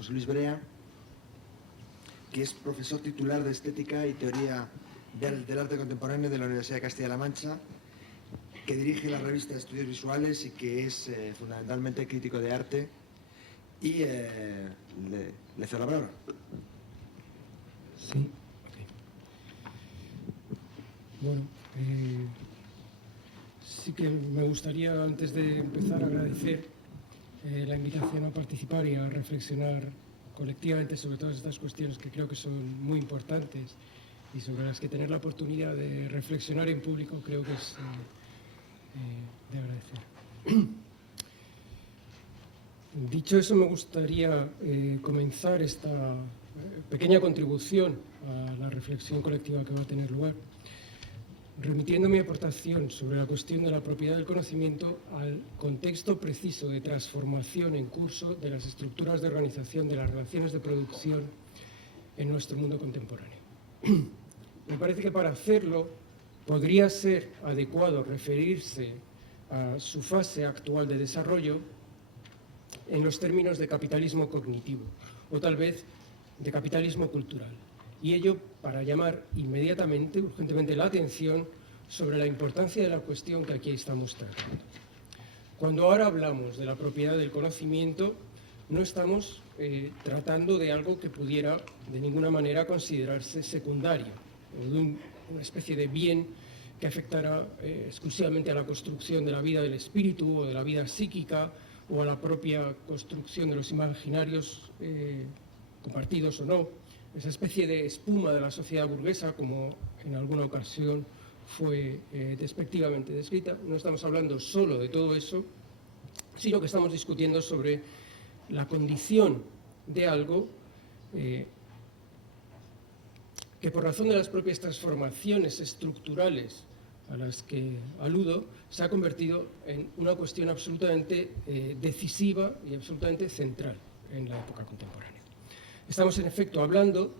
José Luis Brea, que es profesor titular de Estética y Teoría del Arte Contemporáneo de la Universidad de Castilla-La Mancha, que dirige la revista de Estudios Visuales y que es fundamentalmente crítico de arte. Y le cedo la palabra. Sí, okay. Bueno, sí que me gustaría, antes de empezar, agradecer la invitación a participar y a reflexionar colectivamente sobre todas estas cuestiones que creo que son muy importantes y sobre las que tener la oportunidad de reflexionar en público creo que es de agradecer. Dicho eso, me gustaría comenzar esta pequeña contribución a la reflexión colectiva que va a tener lugar, remitiendo mi aportación sobre la cuestión de la propiedad del conocimiento al contexto preciso de transformación en curso de las estructuras de organización de las relaciones de producción en nuestro mundo contemporáneo. Me parece que para hacerlo podría ser adecuado referirse a su fase actual de desarrollo en los términos de capitalismo cognitivo o tal vez de capitalismo cultural. Y ello para llamar inmediatamente, urgentemente, la atención sobre la importancia de la cuestión que aquí estamos tratando. Cuando ahora hablamos de la propiedad del conocimiento, no estamos tratando de algo que pudiera de ninguna manera considerarse secundario, o de una especie de bien que afectara exclusivamente a la construcción de la vida del espíritu o de la vida psíquica o a la propia construcción de los imaginarios compartidos o no, esa especie de espuma de la sociedad burguesa, como en alguna ocasión fue despectivamente descrita. No estamos hablando solo de todo eso, sino que estamos discutiendo sobre la condición de algo que por razón de las propias transformaciones estructurales a las que aludo, se ha convertido en una cuestión absolutamente decisiva y absolutamente central en la época contemporánea. Estamos, en efecto, hablando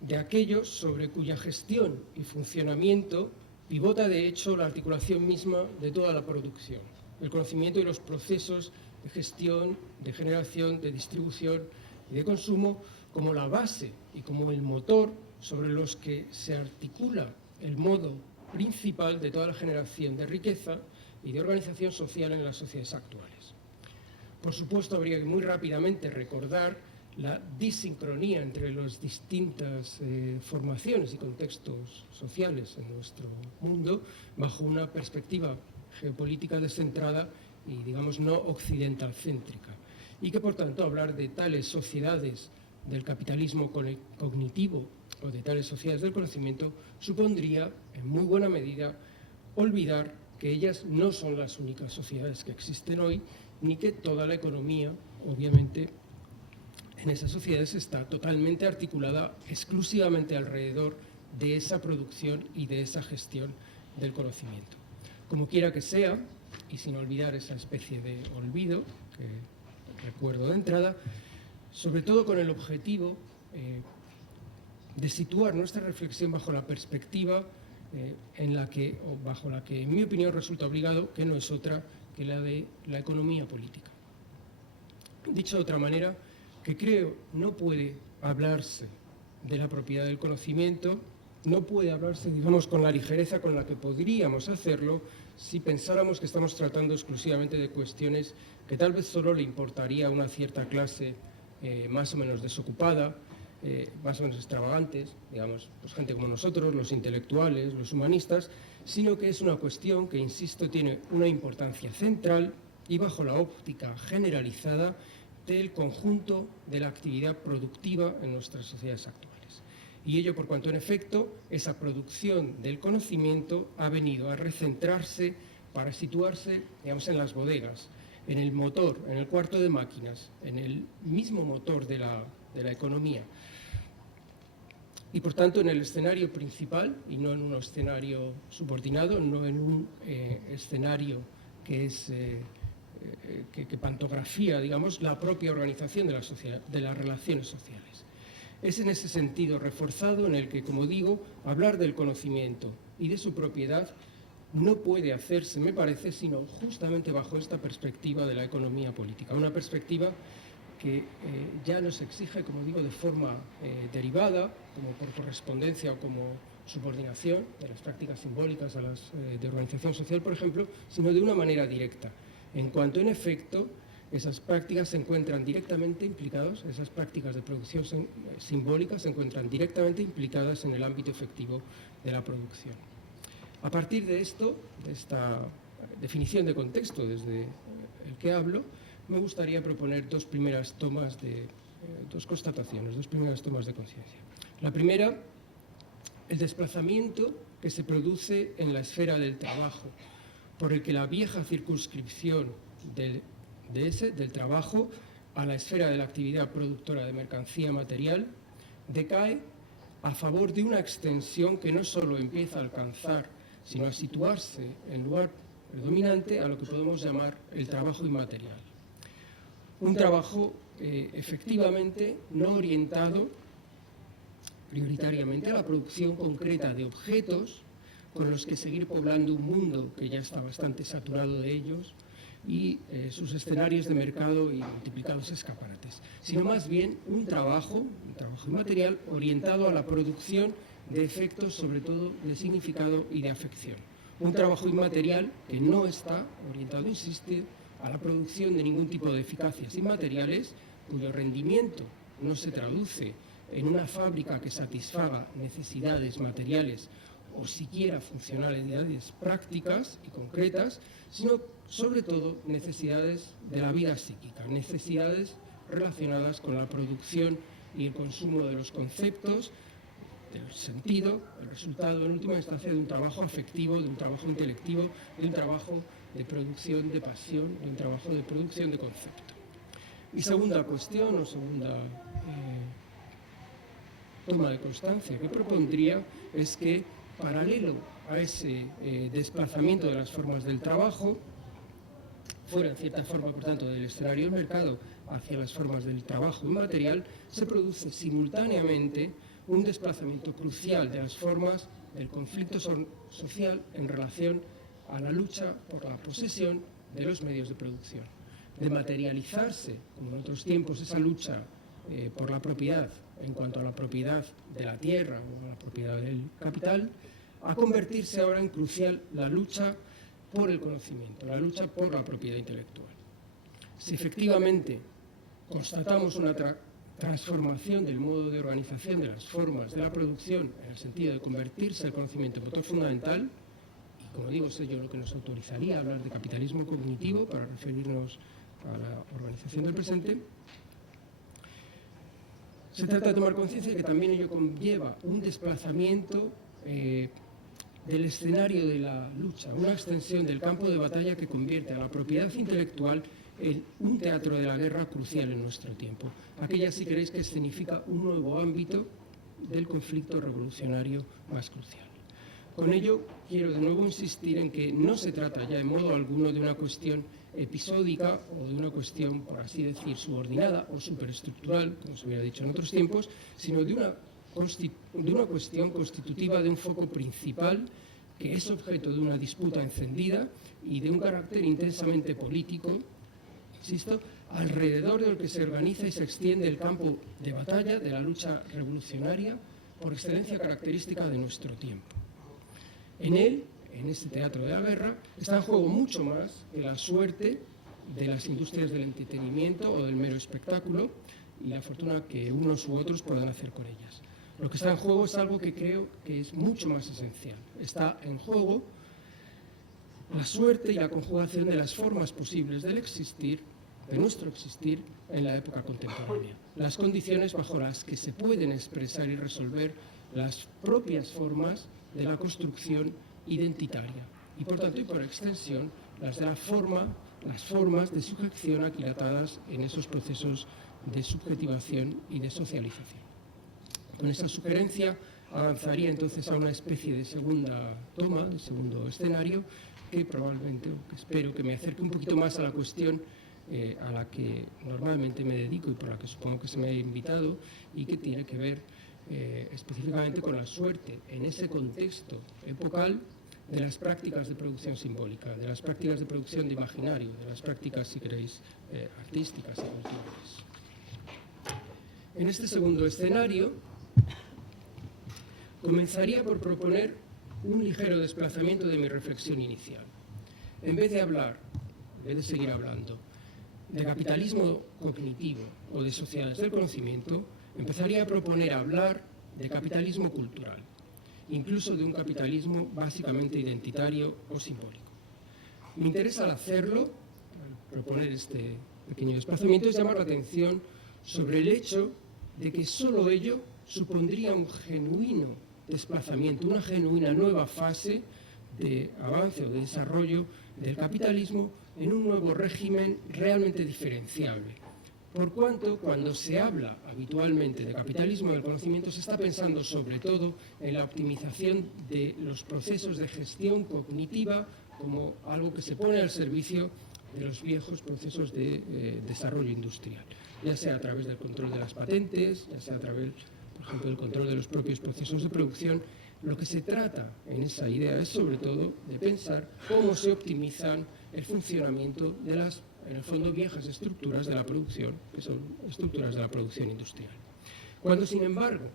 de aquellos sobre cuya gestión y funcionamiento pivota, de hecho, la articulación misma de toda la producción, el conocimiento y los procesos de gestión, de generación, de distribución y de consumo como la base y como el motor sobre los que se articula el modo principal de toda la generación de riqueza y de organización social en las sociedades actuales. Por supuesto, habría que muy rápidamente recordar la disincronía entre las distintas formaciones y contextos sociales en nuestro mundo bajo una perspectiva geopolítica descentrada y, digamos, no occidental céntrica, y que, por tanto, hablar de tales sociedades del capitalismo cognitivo o de tales sociedades del conocimiento supondría, en muy buena medida, olvidar que ellas no son las únicas sociedades que existen hoy, ni que toda la economía, obviamente, en esas sociedades está totalmente articulada exclusivamente alrededor de esa producción y de esa gestión del conocimiento. Como quiera que sea, y sin olvidar esa especie de olvido que recuerdo de entrada, sobre todo con el objetivo de situar nuestra reflexión bajo la perspectiva bajo la que, en mi opinión, resulta obligado, que no es otra que la de la economía política. Dicho de otra manera, que creo no puede hablarse de la propiedad del conocimiento, no puede hablarse, digamos, con la ligereza con la que podríamos hacerlo si pensáramos que estamos tratando exclusivamente de cuestiones que tal vez solo le importaría a una cierta clase más o menos desocupada, más o menos extravagantes, digamos, pues gente como nosotros, los intelectuales, los humanistas, sino que es una cuestión que, insisto, tiene una importancia central y bajo la óptica generalizada del conjunto de la actividad productiva en nuestras sociedades actuales. Y ello por cuanto, en efecto, esa producción del conocimiento ha venido a recentrarse para situarse, digamos, en las bodegas, en el motor, en el cuarto de máquinas, en el mismo motor de la economía. Y, por tanto, en el escenario principal, y no en un escenario subordinado, no en un escenario que es... que pantografía, digamos, la propia organización de la sociedad, de las relaciones sociales. Es en ese sentido reforzado en el que, como digo, hablar del conocimiento y de su propiedad no puede hacerse, me parece, sino justamente bajo esta perspectiva de la economía política, una perspectiva que ya nos exige, como digo, de forma derivada, como por correspondencia o como subordinación de las prácticas simbólicas a las de organización social, por ejemplo, sino de una manera directa, en cuanto en efecto esas prácticas se encuentran directamente implicadas, esas prácticas de producción simbólica se encuentran directamente implicadas en el ámbito efectivo de la producción. A partir de esto, de esta definición de contexto desde el que hablo, me gustaría proponer dos primeras tomas dos constataciones, dos primeras tomas de conciencia. La primera, el desplazamiento que se produce en la esfera del trabajo, por el que la vieja circunscripción del trabajo a la esfera de la actividad productora de mercancía material decae a favor de una extensión que no solo empieza a alcanzar, sino a situarse en lugar predominante a lo que podemos llamar el trabajo inmaterial. Un trabajo efectivamente no orientado prioritariamente a la producción concreta de objetos con los que seguir poblando un mundo que ya está bastante saturado de ellos y sus escenarios de mercado y multiplicados escaparates, sino más bien un trabajo inmaterial orientado a la producción de efectos, sobre todo de significado y de afección. Un trabajo inmaterial que no está orientado, insisto, a la producción de ningún tipo de eficacias inmateriales, cuyo rendimiento no se traduce en una fábrica que satisfaga necesidades materiales o siquiera funcionalidades prácticas y concretas, sino sobre todo necesidades de la vida psíquica, necesidades relacionadas con la producción y el consumo de los conceptos, del sentido, el resultado en última instancia de un trabajo afectivo, de un trabajo intelectivo, de un trabajo de producción de pasión, de un trabajo de producción de concepto. Y segunda cuestión o segunda toma de constancia que propondría es que, paralelo a ese desplazamiento de las formas del trabajo, fuera en cierta forma, por tanto, del escenario del mercado hacia las formas del trabajo inmaterial, se produce simultáneamente un desplazamiento crucial de las formas del conflicto social en relación a la lucha por la posesión de los medios de producción. De materializarse, como en otros tiempos, esa lucha por la propiedad en cuanto a la propiedad de la tierra o a la propiedad del capital, a convertirse ahora en crucial la lucha por el conocimiento, la lucha por la propiedad intelectual. Si efectivamente constatamos una transformación del modo de organización de las formas de la producción en el sentido de convertirse el conocimiento en motor fundamental, y como digo, es ello lo que nos autorizaría a hablar de capitalismo cognitivo para referirnos a la organización del presente, se trata de tomar conciencia de que también ello conlleva un desplazamiento del escenario de la lucha, una extensión del campo de batalla que convierte a la propiedad intelectual en un teatro de la guerra crucial en nuestro tiempo. Aquella, si queréis, que significa un nuevo ámbito del conflicto revolucionario más crucial. Con ello, quiero de nuevo insistir en que no se trata ya en modo alguno de una cuestión episódica o de una cuestión, por así decir, subordinada o superestructural, como se hubiera dicho en otros tiempos, sino de una cuestión constitutiva de un foco principal que es objeto de una disputa encendida y de un carácter intensamente político, insisto, alrededor del que se organiza y se extiende el campo de batalla de la lucha revolucionaria por excelencia característica de nuestro tiempo. En él, en este teatro de la guerra, está en juego mucho más que la suerte de las industrias del entretenimiento o del mero espectáculo y la fortuna que unos u otros puedan hacer con ellas. Lo que está en juego es algo que creo que es mucho más esencial. Está en juego la suerte y la conjugación de las formas posibles del existir, de nuestro existir en la época contemporánea. Las condiciones bajo las que se pueden expresar y resolver las propias formas de la construcción identitaria y, por tanto, y por extensión, las formas de sujeción aquilatadas en esos procesos de subjetivación y de socialización. Con esta sugerencia avanzaría entonces a una especie de segunda toma, de segundo escenario, que probablemente, que espero que me acerque un poquito más a la cuestión a la que normalmente me dedico y por la que supongo que se me ha invitado, y que tiene que ver específicamente con la suerte en ese contexto epocal de las prácticas de producción simbólica, de las prácticas de producción de imaginario, de las prácticas, si queréis, artísticas y culturales. En este segundo escenario, comenzaría por proponer un ligero desplazamiento de mi reflexión inicial. En vez de seguir hablando de capitalismo cognitivo o de sociedades del conocimiento, empezaría a proponer hablar de capitalismo cultural, incluso de un capitalismo básicamente identitario o simbólico. Me interesa al hacerlo, al proponer este pequeño desplazamiento, es llamar la atención sobre el hecho de que solo ello supondría un genuino desplazamiento, una genuina nueva fase de avance o de desarrollo del capitalismo en un nuevo régimen realmente diferenciable. Por cuanto, cuando se habla habitualmente de capitalismo del conocimiento, se está pensando sobre todo en la optimización de los procesos de gestión cognitiva como algo que se pone al servicio de los viejos procesos de desarrollo industrial, ya sea a través del control de las patentes, ya sea a través, por ejemplo, del control de los propios procesos de producción. Lo que se trata en esa idea es sobre todo de pensar cómo se optimizan el funcionamiento de las, en el fondo, viejas estructuras de la producción, que son estructuras de la producción industrial. Cuando, sin embargo,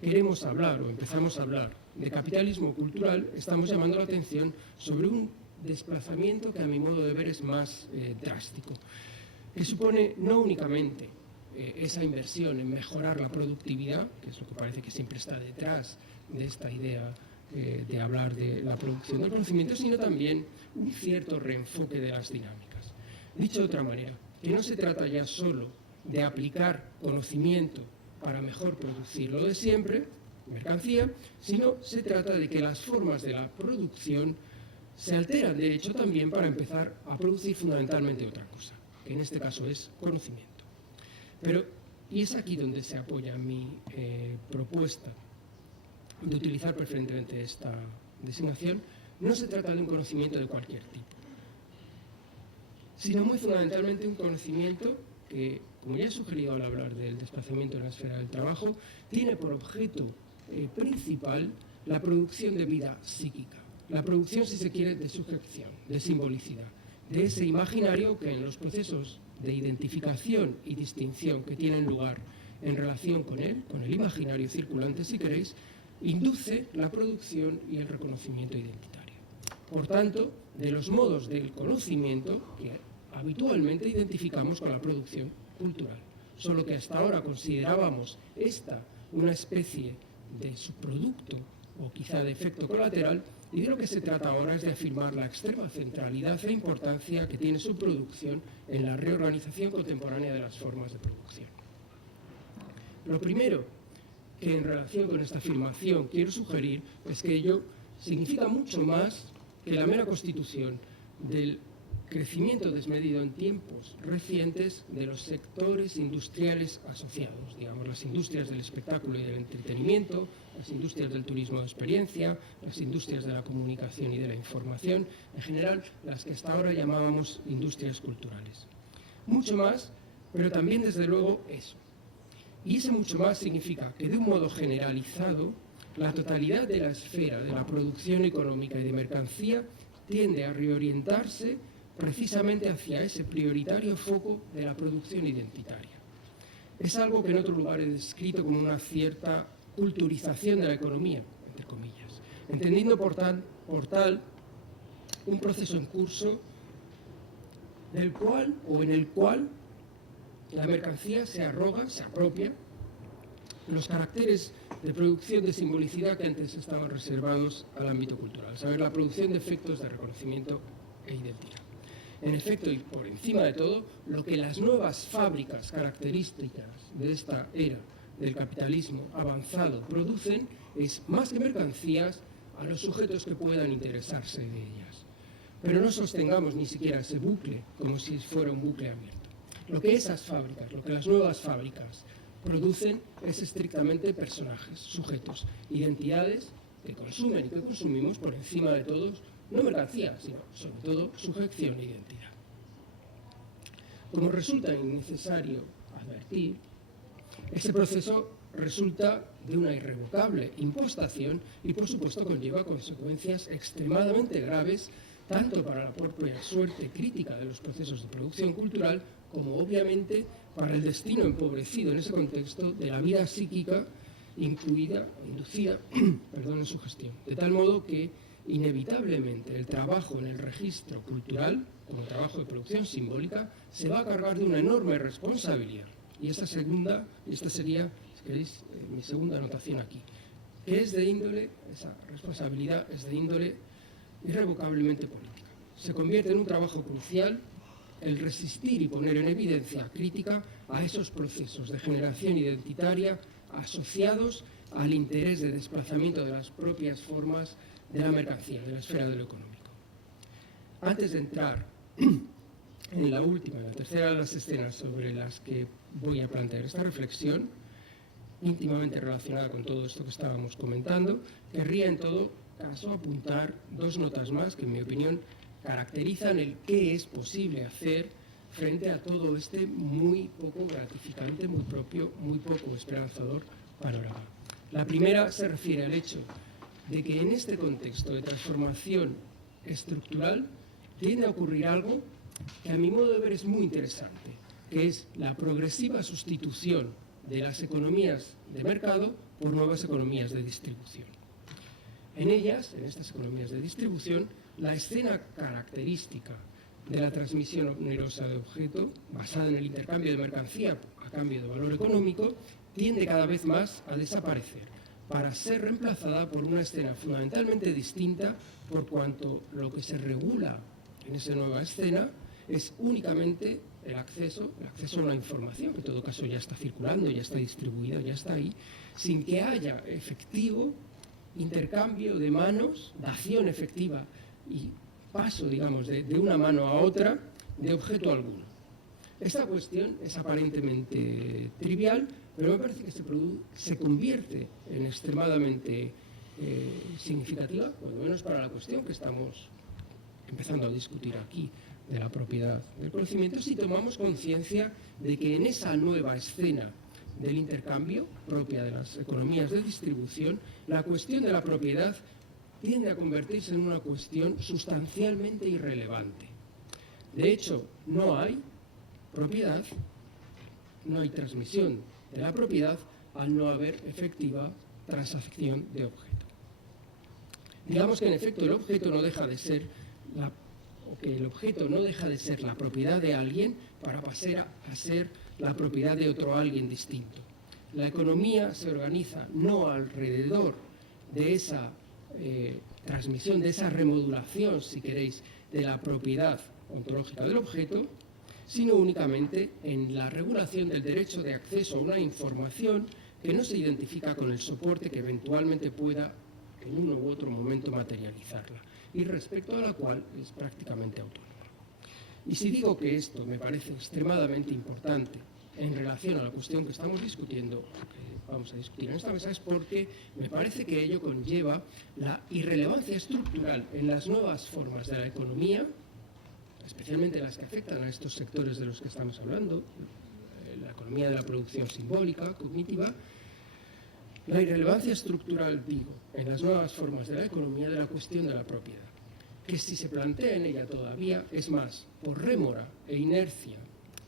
queremos hablar o empezamos a hablar de capitalismo cultural, estamos llamando la atención sobre un desplazamiento que a mi modo de ver es más drástico, que supone no únicamente esa inversión en mejorar la productividad, que es lo que parece que siempre está detrás de esta idea de hablar de la producción del conocimiento, sino también un cierto reenfoque de las dinámicas. Dicho de otra manera, que no se trata ya solo de aplicar conocimiento para mejor producir lo de siempre, mercancía, sino se trata de que las formas de la producción se alteran, de hecho, también para empezar a producir fundamentalmente otra cosa, que en este caso es conocimiento. Pero, y es aquí donde se apoya mi propuesta de utilizar preferentemente esta designación, no se trata de un conocimiento de cualquier tipo, sino muy fundamentalmente un conocimiento que, como ya he sugerido al hablar del desplazamiento en la esfera del trabajo, tiene por objeto principal la producción de vida psíquica, la producción, si se quiere, de sujeción, de simbolicidad, de ese imaginario que en los procesos de identificación y distinción que tienen lugar en relación con él, con el imaginario circulante, si queréis, induce la producción y el reconocimiento identitario. Por tanto, de los modos del conocimiento que habitualmente identificamos con la producción cultural, solo que hasta ahora considerábamos esta una especie de subproducto o quizá de efecto colateral, y de lo que se trata ahora es de afirmar la extrema centralidad e importancia que tiene su producción en la reorganización contemporánea de las formas de producción. Lo primero que en relación con esta afirmación quiero sugerir es que ello significa mucho más que la mera constitución del crecimiento desmedido en tiempos recientes de los sectores industriales asociados, digamos, las industrias del espectáculo y del entretenimiento, las industrias del turismo de experiencia, las industrias de la comunicación y de la información, en general, las que hasta ahora llamábamos industrias culturales. Mucho más, pero también, desde luego, eso. Y ese mucho más significa que, de un modo generalizado, la totalidad de la esfera de la producción económica y de mercancía tiende a reorientarse precisamente hacia ese prioritario foco de la producción identitaria. Es algo que en otro lugar he descrito como una cierta culturización de la economía, entre comillas, entendiendo por tal un proceso en curso del cual o en el cual la mercancía se arroga, se apropia los caracteres de producción de simbolicidad que antes estaban reservados al ámbito cultural, saber, la producción de efectos de reconocimiento e identidad. En efecto, y por encima de todo, lo que las nuevas fábricas características de esta era del capitalismo avanzado producen es, más que mercancías, a los sujetos que puedan interesarse de ellas. Pero no sostengamos ni siquiera ese bucle como si fuera un bucle abierto. Lo que esas fábricas, lo que las nuevas fábricas producen es estrictamente personajes, sujetos, identidades que consumen y que consumimos por encima de todos, no mercancías, sino sobre todo sujeción e identidad. Como resulta innecesario advertir, ese proceso resulta de una irrevocable impostación y, por supuesto, conlleva consecuencias extremadamente graves tanto para la propia suerte crítica de los procesos de producción cultural, como obviamente para el destino empobrecido en ese contexto de la vida psíquica inducida en su gestión. De tal modo que, inevitablemente, el trabajo en el registro cultural, como trabajo de producción simbólica, se va a cargar de una enorme responsabilidad. Y esta sería, si queréis, mi segunda anotación aquí, que esa responsabilidad es de índole irrevocablemente política. Se convierte en un trabajo crucial el resistir y poner en evidencia crítica a esos procesos de generación identitaria asociados al interés de desplazamiento de las propias formas de la mercancía, de la esfera de lo económico. Antes de entrar en la tercera de las escenas sobre las que voy a plantear esta reflexión, íntimamente relacionada con todo esto que estábamos comentando, querría en todo caso apuntar dos notas más que, en mi opinión, caracterizan el qué es posible hacer frente a todo este muy poco gratificante, muy propio, muy poco esperanzador panorama. La primera se refiere al hecho de que en este contexto de transformación estructural tiende a ocurrir algo que, a mi modo de ver, es muy interesante, que es la progresiva sustitución de las economías de mercado por nuevas economías de distribución. En ellas, en estas economías de distribución, la escena característica de la transmisión onerosa de objeto, basada en el intercambio de mercancía a cambio de valor económico, tiende cada vez más a desaparecer, para ser reemplazada por una escena fundamentalmente distinta, por cuanto lo que se regula en esa nueva escena es únicamente el acceso a una información, que en todo caso ya está circulando, ya está distribuida, ya está ahí, sin que haya efectivo intercambio de manos, dación efectiva y paso, digamos, de una mano a otra de objeto alguno. Esta cuestión es aparentemente trivial, pero me parece que se convierte en extremadamente significativa, por lo menos para la cuestión que estamos empezando a discutir aquí, de la propiedad del conocimiento, si tomamos conciencia de que en esa nueva escena del intercambio propia de las economías de distribución, la cuestión de la propiedad tiende a convertirse en una cuestión sustancialmente irrelevante. De hecho, no hay propiedad, no hay transmisión de la propiedad al no haber efectiva transacción de objeto. Digamos que en efecto el objeto no deja de ser la propiedad de alguien para pasar a ser la propiedad de otro alguien distinto. La economía se organiza no alrededor de esa transmisión, de esa remodulación, si queréis, de la propiedad ontológica del objeto, sino únicamente en la regulación del derecho de acceso a una información que no se identifica con el soporte que eventualmente pueda en uno u otro momento materializarla, y respecto a la cual es prácticamente autónoma. Y si digo que esto me parece extremadamente importante en relación a la cuestión que estamos discutiendo, que vamos a discutir en esta mesa, es porque me parece que ello conlleva la irrelevancia estructural en las nuevas formas de la economía, especialmente las que afectan a estos sectores de los que estamos hablando, la economía de la producción simbólica, cognitiva, la irrelevancia estructural, digo, en las nuevas formas de la economía de la cuestión de la propiedad, que si se plantea en ella todavía es más por rémora e inercia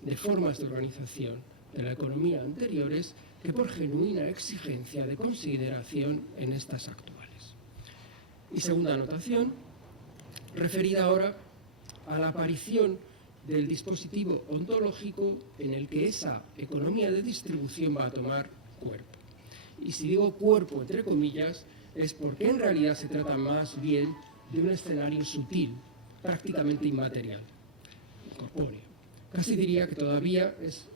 de formas de organización de la economía anteriores que por genuina exigencia de consideración en estas actuales. Y segunda anotación, referida ahora a la aparición del dispositivo ontológico en el que esa economía de distribución va a tomar cuerpo. Y si digo cuerpo, entre comillas, es porque en realidad se trata más bien de un escenario sutil, prácticamente inmaterial, incorpóreo. Casi diría que todavía es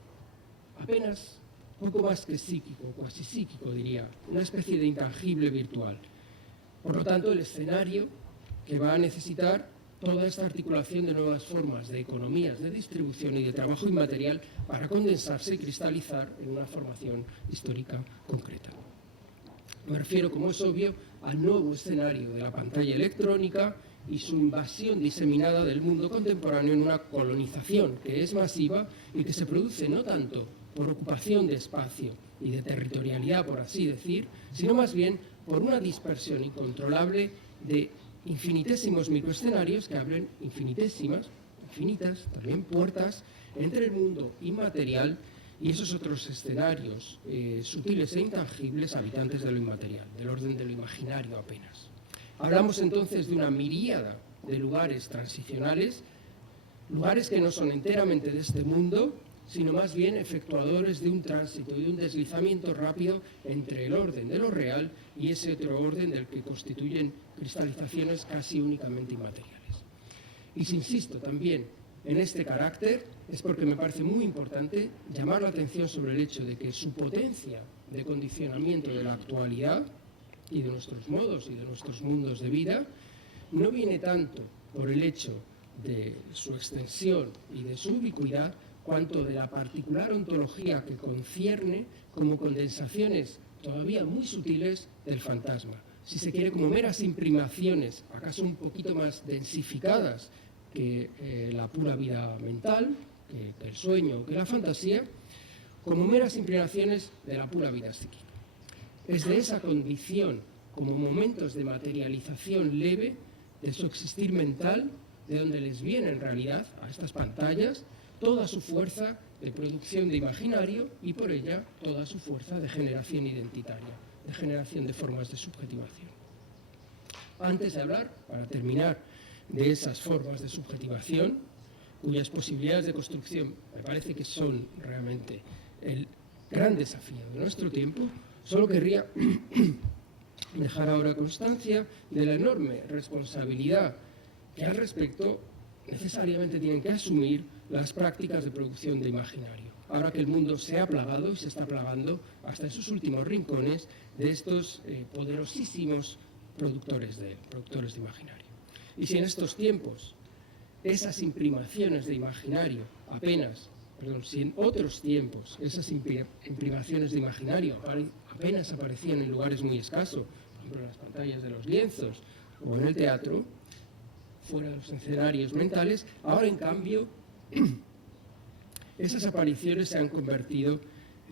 apenas poco más que psíquico, cuasi psíquico diría, una especie de intangible virtual. Por lo tanto, el escenario que va a necesitar toda esta articulación de nuevas formas de economías de distribución y de trabajo inmaterial para condensarse y cristalizar en una formación histórica concreta. Me refiero, como es obvio, al nuevo escenario de la pantalla electrónica y su invasión diseminada del mundo contemporáneo en una colonización que es masiva y que se produce no tanto por ocupación de espacio y de territorialidad, por así decir, sino más bien por una dispersión incontrolable de infinitésimos microescenarios que abren infinitas, también puertas entre el mundo inmaterial y esos otros escenarios sutiles e intangibles, habitantes de lo inmaterial, del orden de lo imaginario apenas. Hablamos entonces de una miríada de lugares transicionales, lugares que no son enteramente de este mundo, sino más bien efectuadores de un tránsito y de un deslizamiento rápido entre el orden de lo real y ese otro orden del que constituyen cristalizaciones casi únicamente inmateriales. Y si insisto también en este carácter, es porque me parece muy importante llamar la atención sobre el hecho de que su potencia de condicionamiento de la actualidad y de nuestros modos y de nuestros mundos de vida no viene tanto por el hecho de su extensión y de su ubicuidad, cuanto de la particular ontología que concierne como condensaciones todavía muy sutiles del fantasma. Si se quiere, como meras imprimaciones, acaso un poquito más densificadas que la pura vida mental, que el sueño, que la fantasía, como meras imprimaciones de la pura vida psíquica. Es de esa condición, como momentos de materialización leve de su existir mental, de donde les viene en realidad a estas pantallas toda su fuerza de producción de imaginario y por ella toda su fuerza de generación identitaria, de generación de formas de subjetivación. Antes de hablar, para terminar, de esas formas de subjetivación, cuyas posibilidades de construcción me parece que son realmente el gran desafío de nuestro tiempo, solo querría dejar ahora constancia de la enorme responsabilidad que al respecto necesariamente tienen que asumir las prácticas de producción de imaginario. Ahora que el mundo se ha plagado y se está plagando hasta en sus últimos rincones de estos poderosísimos productores de imaginario. Y si en estos tiempos esas imprimaciones de imaginario si en otros tiempos esas imprimaciones de imaginario apenas aparecían en lugares muy escasos, por ejemplo en las pantallas de los lienzos o en el teatro, fuera de los escenarios mentales, ahora en cambio esas apariciones se han convertido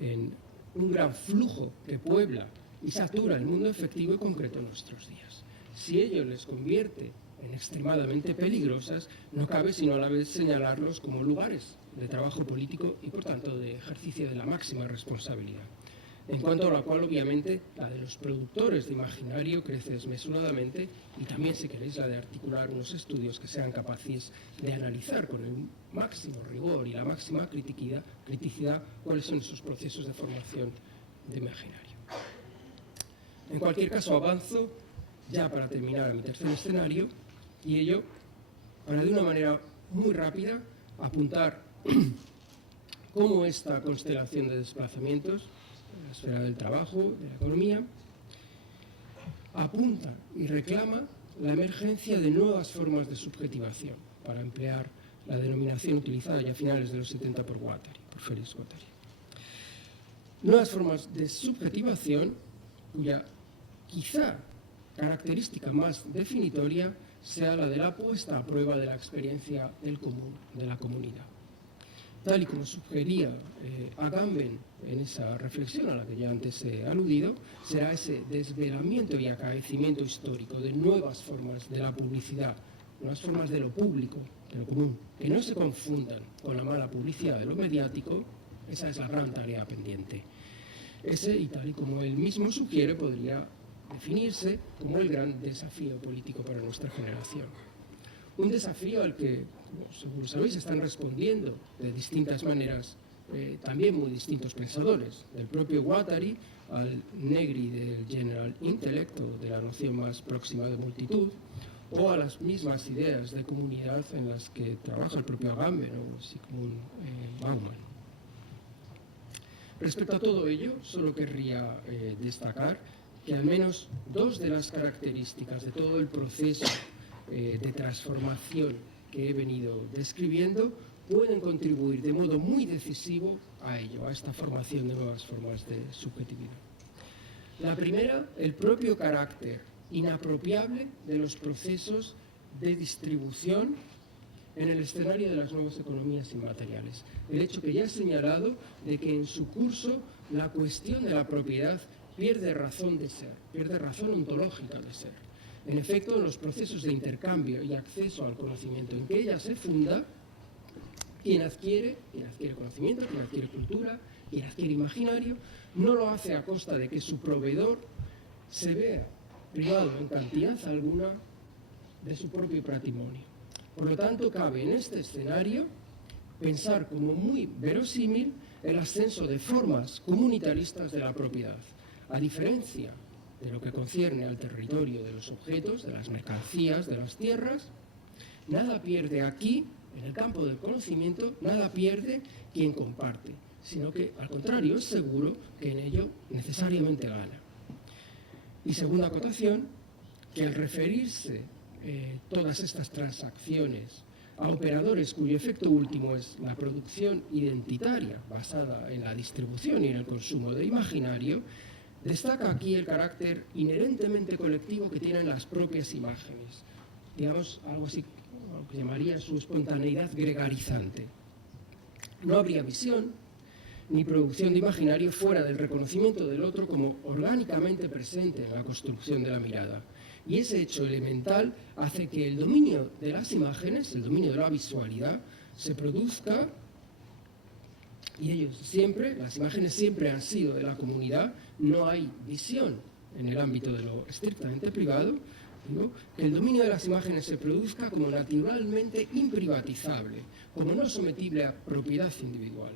en un gran flujo que puebla y satura el mundo efectivo y concreto en nuestros días. Si ello les convierte en extremadamente peligrosas, no cabe sino a la vez señalarlos como lugares de trabajo político y por tanto de ejercicio de la máxima responsabilidad, en cuanto a la cual obviamente la de los productores de imaginario crece desmesuradamente y también, si queréis, la de articular unos estudios que sean capaces de analizar con el máximo rigor y la máxima criticidad cuáles son esos procesos de formación de imaginario. En cualquier caso, avanzo ya para terminar a mi tercer escenario, y ello para de una manera muy rápida apuntar cómo esta constelación de desplazamientos en la esfera del trabajo, de la economía, apunta y reclama la emergencia de nuevas formas de subjetivación, para emplear la denominación utilizada ya a finales de los 70 por Félix Guattari. Nuevas formas de subjetivación cuya quizá característica más definitoria sea la de la puesta a prueba de la experiencia del común, de la comunidad. Tal y como sugería Agamben en esa reflexión a la que ya antes he aludido, será ese desvelamiento y acaecimiento histórico de nuevas formas de la publicidad, nuevas formas de lo público, de lo común, que no se confundan con la mala publicidad de lo mediático. Esa es la gran tarea pendiente. Ese, y tal y como él mismo sugiere, podría definirse como el gran desafío político para nuestra generación. Un desafío al que, como seguro sabéis, están respondiendo de distintas maneras también muy distintos pensadores, del propio Guattari al Negri del General Intellect, o de la noción más próxima de multitud, o a las mismas ideas de comunidad en las que trabaja el propio Agamben o Zygmunt Bauman. Respecto a todo ello, solo querría destacar que al menos dos de las características de todo el proceso de transformación que he venido describiendo pueden contribuir de modo muy decisivo a ello, a esta formación de nuevas formas de subjetividad. La primera, el propio carácter inapropiable de los procesos de distribución en el escenario de las nuevas economías inmateriales. El hecho que ya he señalado de que en su curso la cuestión de la propiedad pierde razón de ser, pierde razón ontológica de ser. En efecto, en los procesos de intercambio y acceso al conocimiento en que ella se funda, quien adquiere conocimiento, quien adquiere cultura, quien adquiere imaginario, no lo hace a costa de que su proveedor se vea privado en cantidad alguna de su propio patrimonio. Por lo tanto, cabe en este escenario pensar como muy verosímil el ascenso de formas comunitaristas de la propiedad, a diferencia de lo que concierne al territorio de los objetos, de las mercancías, de las tierras. Nada pierde aquí, en el campo del conocimiento, nada pierde quien comparte, sino que, al contrario, es seguro que en ello necesariamente gana. Y segunda acotación, que al referirse todas estas transacciones a operadores cuyo efecto último es la producción identitaria basada en la distribución y en el consumo del imaginario, destaca aquí el carácter inherentemente colectivo que tienen las propias imágenes, digamos, algo así lo que llamaría su espontaneidad gregarizante. No habría visión ni producción de imaginario fuera del reconocimiento del otro como orgánicamente presente en la construcción de la mirada. Y ese hecho elemental hace que el dominio de las imágenes, el dominio de la visualidad, se produzca, y las imágenes siempre han sido de la comunidad, no hay visión en el ámbito de lo estrictamente privado, ¿no? Que el dominio de las imágenes se produzca como naturalmente imprivatizable, como no sometible a propiedad individual.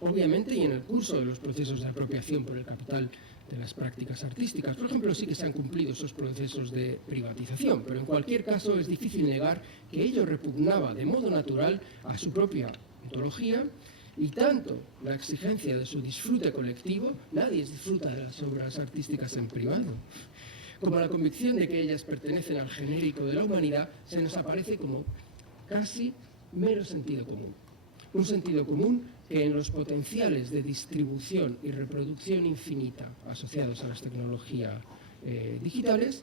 Obviamente, y en el curso de los procesos de apropiación por el capital de las prácticas artísticas, por ejemplo, sí que se han cumplido esos procesos de privatización, pero en cualquier caso es difícil negar que ello repugnaba de modo natural a su propia ontología, y tanto la exigencia de su disfrute colectivo, nadie disfruta de las obras artísticas en privado, como la convicción de que ellas pertenecen al genérico de la humanidad, se nos aparece como casi mero sentido común. Un sentido común que en los potenciales de distribución y reproducción infinita asociados a las tecnologías digitales,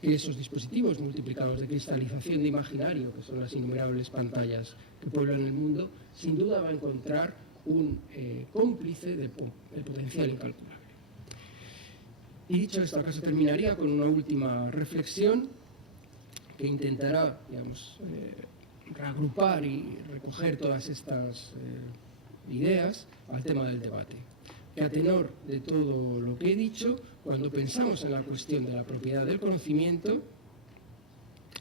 que esos dispositivos multiplicados de cristalización de imaginario, que son las innumerables pantallas que pueblan el mundo, sin duda va a encontrar un cómplice del potencial incalculable. Y dicho esto, acaso terminaría con una última reflexión que intentará, digamos, reagrupar y recoger todas estas ideas al tema del debate. Que a tenor de todo lo que he dicho, cuando pensamos en la cuestión de la propiedad del conocimiento,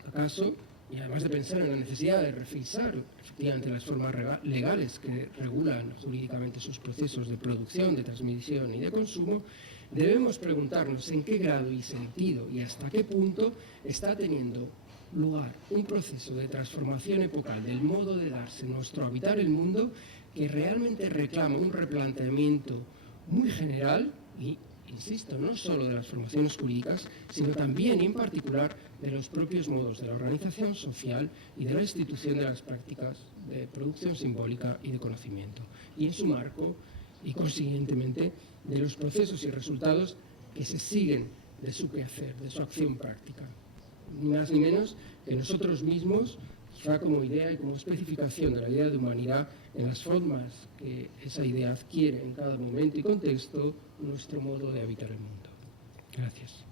acaso, y además de pensar en la necesidad de revisar efectivamente las formas legales que regulan jurídicamente sus procesos de producción, de transmisión y de consumo, debemos preguntarnos en qué grado y sentido y hasta qué punto está teniendo lugar un proceso de transformación epocal del modo de darse nuestro habitar el mundo que realmente reclama un replanteamiento muy general y, insisto, no solo de las formaciones jurídicas, sino también y en particular de los propios modos de la organización social y de la institución de las prácticas de producción simbólica y de conocimiento, y en su marco y consiguientemente de los procesos y resultados que se siguen de su quehacer, de su acción práctica. Ni más ni menos que nosotros mismos, quizá como idea y como especificación de la idea de humanidad, en las formas que esa idea adquiere en cada momento y contexto, nuestro modo de habitar el mundo. Gracias.